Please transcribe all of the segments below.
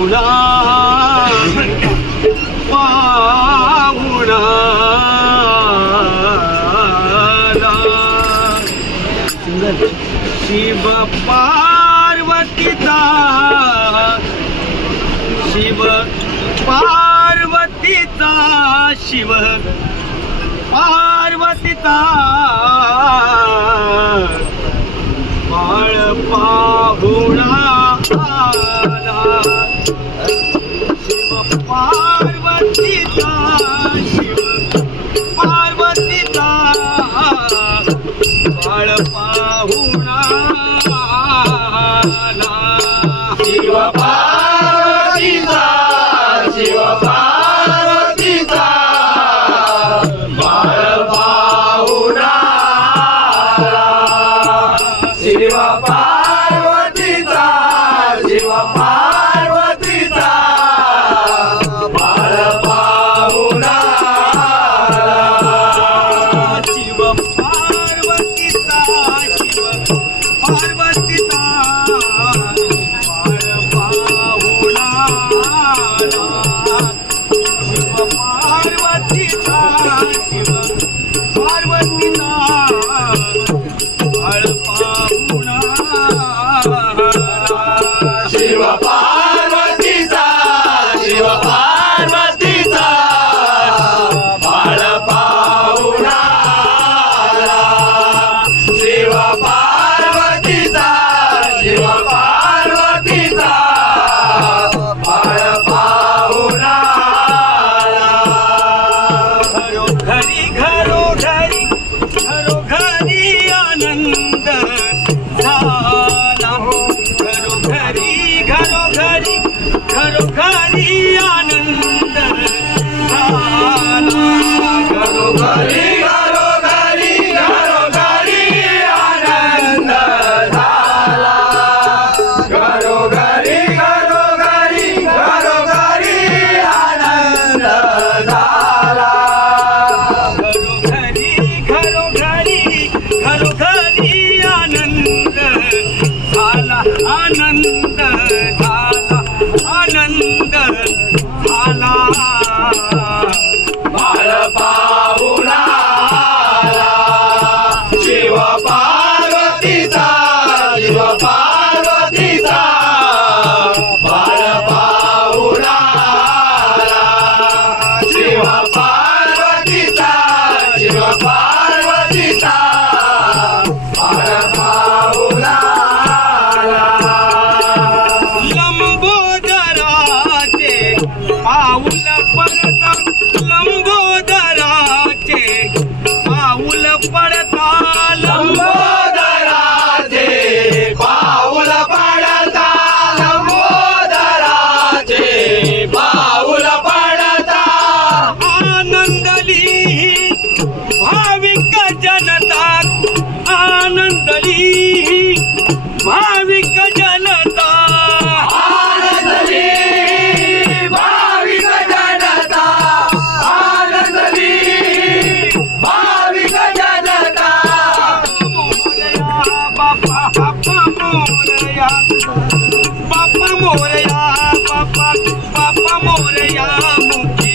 पाहुणा पाहुणा शिव पार्वतीचा शिव पार्वतीचा शिव पार्वतीचा बाळ पाहू घरोरी आनंद घरोारी படைத்தான் बापा मोरया बापा बापा मोरया मुखी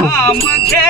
আমাকে